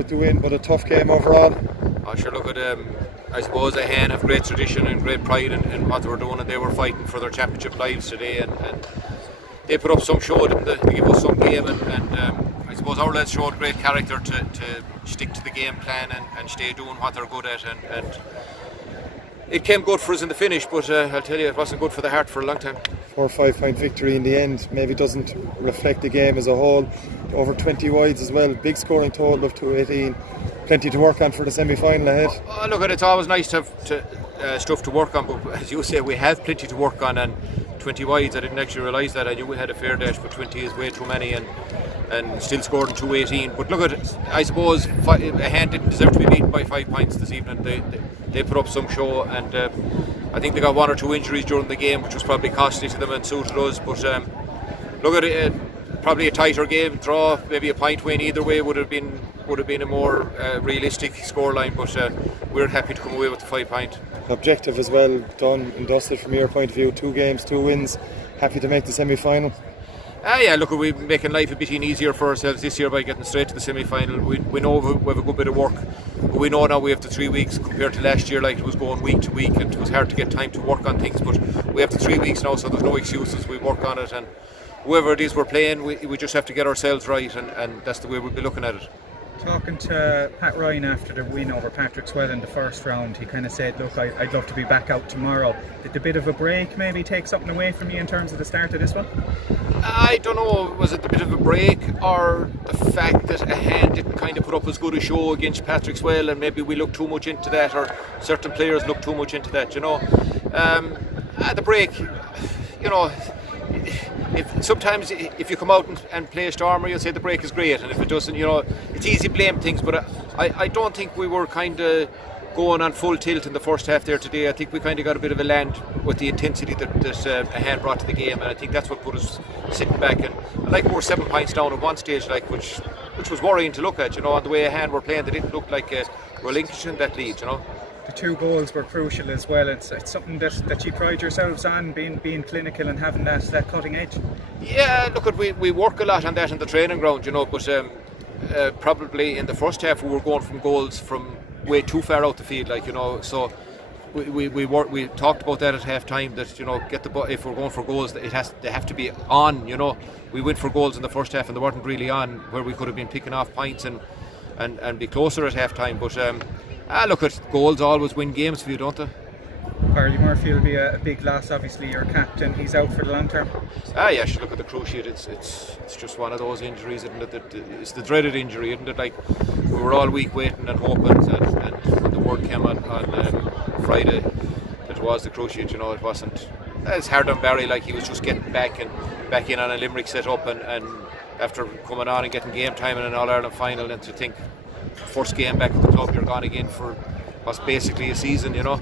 with the win, but a tough game overall. I sure look at I suppose Ahane have great tradition and great pride in what they were doing, and they were fighting for their championship lives today, and they put up some show, didn't they? They gave us some game, and I suppose our lads showed great character to stick to the game plan and stay doing what they're good at, and it came good for us in the finish, but I'll tell you, it wasn't good for the heart for a long time. 4 or 5 point victory in the end maybe doesn't reflect the game as a whole. Over 20 wides as well, big scoring total of 218. Plenty to work on for the semi-final ahead. Oh, look, it's always nice to have stuff to work on, but as you say, we have plenty to work on, and 20 wides, I didn't actually realise that. I knew we had a fair dash, but 20 is way too many, and still scored in 218. But look at, I suppose Ahane didn't deserve to be beaten by 5 points this evening. They put up some show, and I think they got 1 or 2 injuries during the game, which was probably costly to them and suited us. But look at it, probably a tighter game, draw, maybe a point win either way would have been a more realistic scoreline. But we're happy to come away with the 5 point. Objective as well, done and dusted from your point of view. 2 games, 2 wins. Happy to make the semi-final. Yeah, look, we're making life a bit easier for ourselves this year by getting straight to the semi-final. We know we have a good bit of work, but we know now we have the 3 weeks compared to last year. Like, it was going week to week, and it was hard to get time to work on things. But we have the 3 weeks now, so there's no excuses. We work on it, and whoever it is we're playing, we just have to get ourselves right, and that's the way we'll be looking at it. Talking to Pat Ryan after the win over Patrick Swell in the first round, he kind of said, look, I'd love to be back out tomorrow. Did the bit of a break maybe take something away from you in terms of the start of this one? I don't know, was it a bit of a break, or the fact that Ahane didn't kind of put up as good a show against Patrick Swell, and maybe we looked too much into that, or certain players looked too much into that, you know. The break, you know, sometimes if you come out and play a stormer, you'll say the break is great, and if it doesn't, you know, it's easy to blame things, but I don't think we were kind of going on full tilt in the first half there today. I think we kind of got a bit of a land with the intensity that Ahane brought to the game, and I think that's what put us sitting back, and like we were 7 points down at one stage, like which was worrying to look at, you know, and the way Ahane were playing, they didn't look like relinquishing that lead, you know. The 2 goals were crucial as well. It's something that you pride yourselves on, being clinical and having that cutting edge. Yeah, look, we work a lot on that in the training ground, you know, but probably in the first half we were going from goals from way too far out the field, like, you know, so we talked about that at half time, that, you know, if we're going for goals, they have to be on, you know. We went for goals in the first half and they weren't really on, where we could have been picking off points and be closer at half time, but look, at goals always win games for you, don't they? Harley Murphy will be a big loss, obviously. Your captain, he's out for the long term. Yeah, look at the cruciate. It's just one of those injuries, isn't it? It's the dreaded injury, isn't it? Like, we were all week waiting and hoping, and when the word came on Friday that it was the cruciate, you know, it wasn't. It's hard on Barry, like, he was just getting back in on a Limerick set up, and after coming on and getting game time in an All-Ireland final, and to think first game back at the club, you're gone again for what's basically a season, you know.